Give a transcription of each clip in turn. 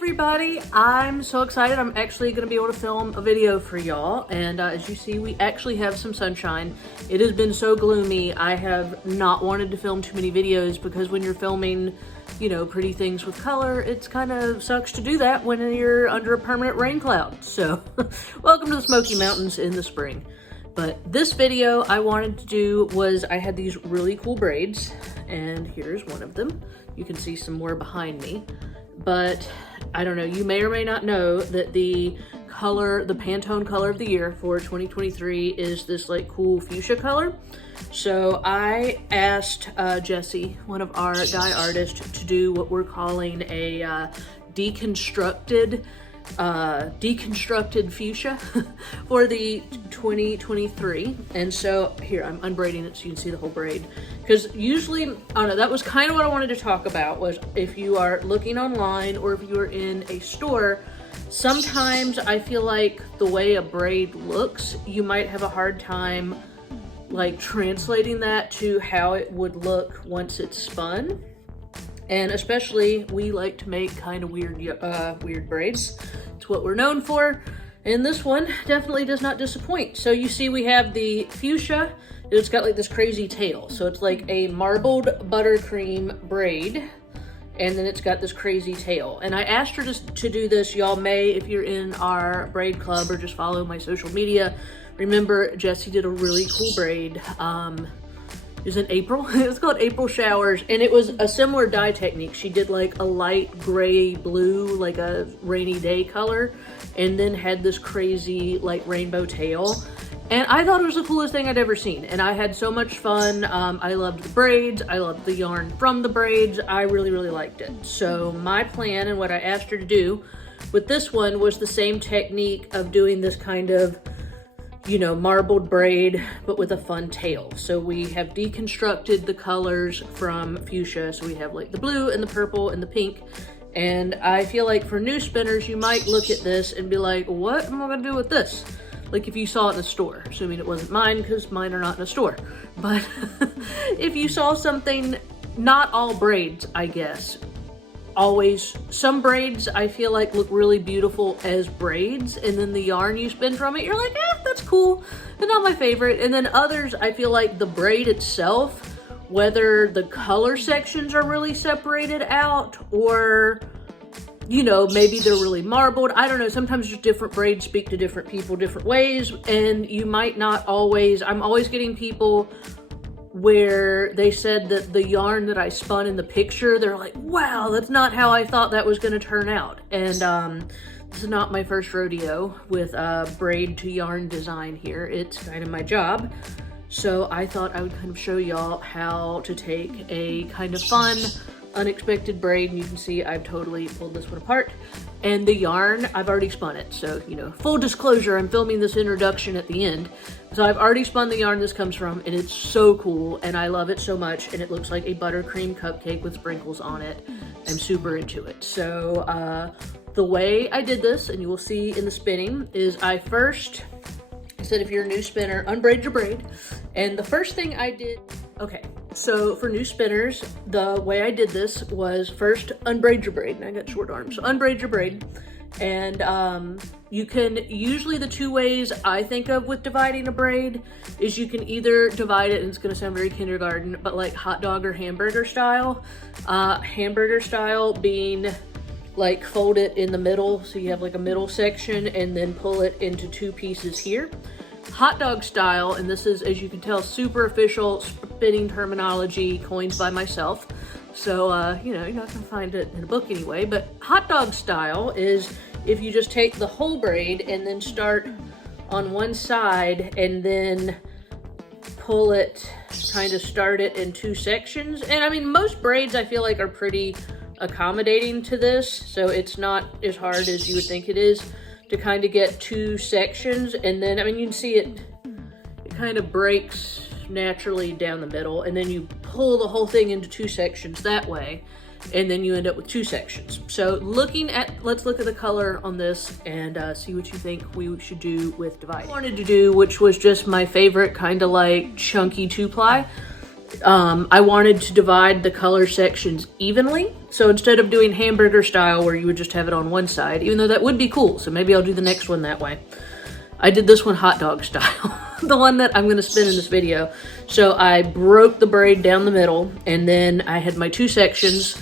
Everybody, I'm so excited. I'm actually going to be able to film a video for y'all, and as you see, we actually have some sunshine. It has been so gloomy. I have not wanted to film too many videos because when you're filming, you know, pretty things with color, it's kind of sucks to do that when you're under a permanent rain cloud. So welcome to the Smoky Mountains in the spring. But this video I wanted to do was, I had these really cool braids, and here's one of them. You can see some more behind me. But I don't know, you may or may not know that the color, the Pantone color of the year for 2023 is this like cool fuchsia color. So I asked Jessie, one of our dye artists, to do what we're calling a deconstructed fuchsia for the 2023. And so here, I'm unbraiding it so you can see the whole braid, because usually, I don't know, that was kind of what I wanted to talk about, was if you are looking online or if you are in a store, sometimes I feel like the way a braid looks, you might have a hard time like translating that to how it would look once it's spun. And especially, we like to make kind of weird braids. It's what we're known for. And this one definitely does not disappoint. So you see we have the fuchsia. It's got like this crazy tail. So it's like a marbled buttercream braid. And then it's got this crazy tail. And I asked her to do this. Y'all may, if you're in our braid club or just follow my social media, remember Jessie did a really cool braid. It was in April. It's called April Showers, and it was a similar dye technique. She did like a light gray blue, like a rainy day color, and then had this crazy like rainbow tail. And I thought it was the coolest thing I'd ever seen, and I had so much fun. I loved the braids. I loved the yarn from the braids. I really, really liked it. So my plan and what I asked her to do with this one was the same technique of doing this kind of, you know, marbled braid, but with a fun tail. So we have deconstructed the colors from fuchsia. So we have like the blue and the purple and the pink. And I feel like for new spinners, you might look at this and be like, what am I gonna do with this? Like if you saw it in a store, assuming it wasn't mine, because mine are not in a store. But if you saw something, not all braids, I guess, always, some braids I feel like look really beautiful as braids, and then the yarn you spin from it, you're like, that's cool, but not my favorite. And then others, I feel like the braid itself, whether the color sections are really separated out, or, you know, maybe they're really marbled, I don't know, sometimes just different braids speak to different people different ways, and you might not always, I'm always getting people where they said that the yarn that I spun in the picture, they're like, wow, that's not how I thought that was going to turn out. And this is not my first rodeo with braid to yarn design here. It's kind of my job. So I thought I would kind of show y'all how to take a kind of fun, unexpected braid. And you can see I've totally pulled this one apart. And the yarn, I've already spun it. So, you know, full disclosure, I'm filming this introduction at the end. So I've already spun the yarn this comes from, and it's so cool, and I love it so much, and it looks like a buttercream cupcake with sprinkles on it. I'm super into it. So the way I did this, and you will see in the spinning, is I said if you're a new spinner, unbraid your braid. And the first thing I did, okay, so for new spinners, the way I did this was first unbraid your braid, and I got short arms, so unbraid your braid. And you can, usually the two ways I think of with dividing a braid is you can either divide it, and it's going to sound very kindergarten, but like hot dog or hamburger style. Hamburger style being like fold it in the middle, so you have like a middle section, and then pull it into two pieces here. Hot dog style, and this is, as you can tell, super official spinning terminology coined by myself. So, you know, you're not gonna find it in a book anyway, but hot dog style is if you just take the whole braid and then start on one side and then pull it, kind of start it in two sections. And I mean, most braids I feel like are pretty accommodating to this, so it's not as hard as you would think it is to kind of get two sections. And then, I mean, you can see it kind of breaks naturally down the middle, and then you pull the whole thing into two sections that way, and then you end up with two sections. So let's look at the color on this and see what you think we should do with dividing. I wanted to do, which was just my favorite kind of like chunky 2-ply, I wanted to divide the color sections evenly. So instead of doing hamburger style where you would just have it on one side, even though that would be cool, so maybe I'll do the next one that way, I did this one hot dog style, the one that I'm gonna spin in this video. So I broke the braid down the middle, and then I had my 2 sections.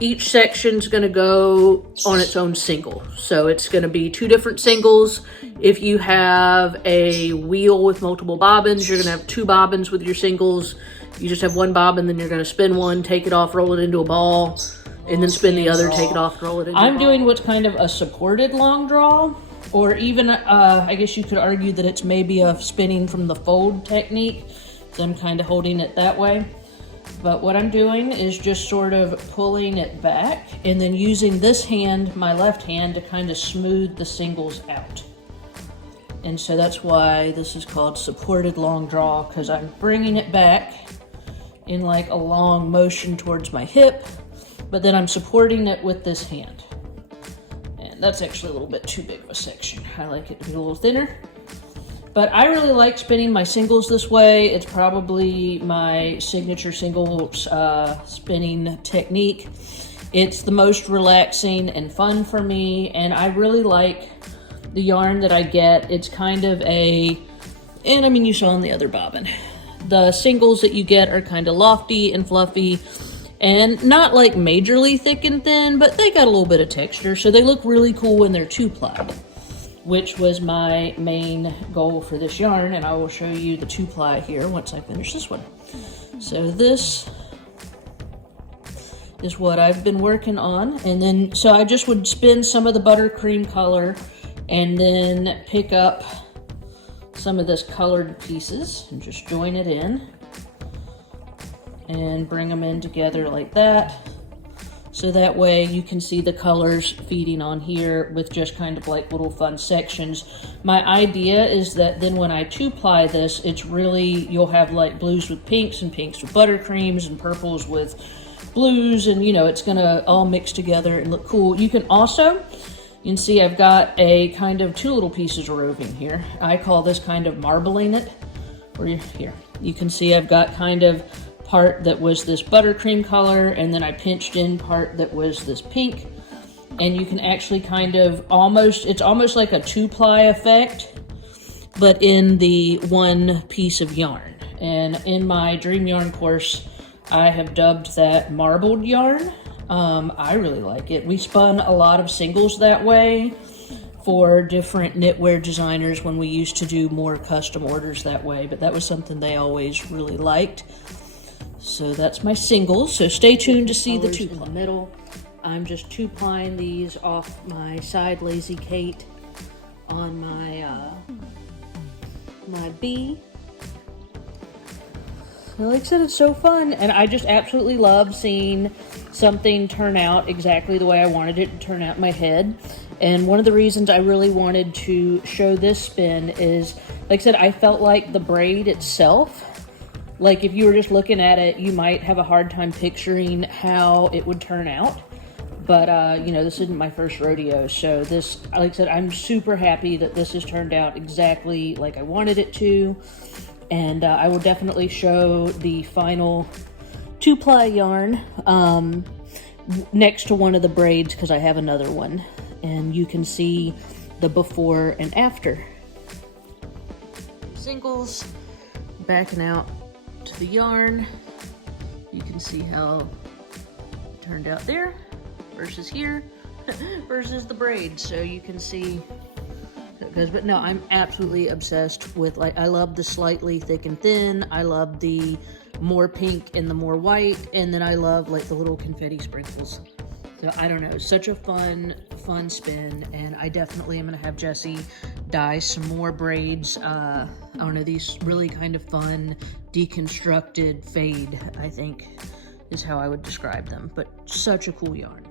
Each section's gonna go on its own single. So it's gonna be 2 different singles. If you have a wheel with multiple bobbins, you're gonna have 2 bobbins with your singles. You just have 1 bobbin, then you're gonna spin one, take it off, roll it into a ball, and then spin the other, take it off, roll it into a ball. I'm doing what's kind of a supported long draw, or even, I guess you could argue that it's maybe a spinning from the fold technique. So I'm kind of holding it that way. But what I'm doing is just sort of pulling it back and then using this hand, my left hand, to kind of smooth the singles out. And so that's why this is called supported long draw, because I'm bringing it back in like a long motion towards my hip, but then I'm supporting it with this hand. And that's actually a little bit too big of a section. I like it to be a little thinner. But I really like spinning my singles this way. It's probably my signature singles spinning technique. It's the most relaxing and fun for me, and I really like the yarn that I get. It's kind of and I mean, you saw on the other bobbin, the singles that you get are kind of lofty and fluffy and not like majorly thick and thin, but they got a little bit of texture, so they look really cool when they're 2-ply, which was my main goal for this yarn. And I will show you the 2-ply here once I finish this one. So this is what I've been working on. And then, so I just would spin some of the buttercream color and then pick up some of this colored pieces and just join it in and bring them in together like that. So that way you can see the colors feeding on here with just kind of like little fun sections. My idea is that then when I 2-ply this, it's really, you'll have like blues with pinks and pinks with buttercreams and purples with blues, and you know, it's gonna all mix together and look cool. You can also, you can see I've got a kind of 2 little pieces of roving here. I call this kind of marbling it. Where you're here, you can see I've got kind of part that was this buttercream color, and then I pinched in part that was this pink, and you can actually kind of it's almost like a 2-ply effect, but in the 1 piece of yarn. And in my Dream Yarn course, I have dubbed that marbled yarn. I really like it. We spun a lot of singles that way for different knitwear designers when we used to do more custom orders that way, but that was something they always really liked. So that's my singles. So stay tuned to see the 2-ply. In the middle, I'm just 2-plying these off my side Lazy Kate on my my bee. So like I said, it's so fun, and I just absolutely love seeing something turn out exactly the way I wanted it to turn out in my head. And one of the reasons I really wanted to show this spin is, like I said, I felt like the braid itself, like if you were just looking at it, you might have a hard time picturing how it would turn out. But, you know, this isn't my first rodeo. So this, like I said, I'm super happy that this has turned out exactly like I wanted it to. And I will definitely show the final 2-ply yarn next to one of the braids, because I have another one. And you can see the before and after. Singles, backing out to the yarn. You can see how it turned out there versus here versus the braid. So you can see how it goes. But no, I'm absolutely obsessed with, like, I love the slightly thick and thin. I love the more pink and the more white. And then I love like the little confetti sprinkles. So I don't know, such a fun spin, and I definitely am gonna have Jessie dye some more braids. I don't know, these really kind of fun, deconstructed fade, I think is how I would describe them, but such a cool yarn.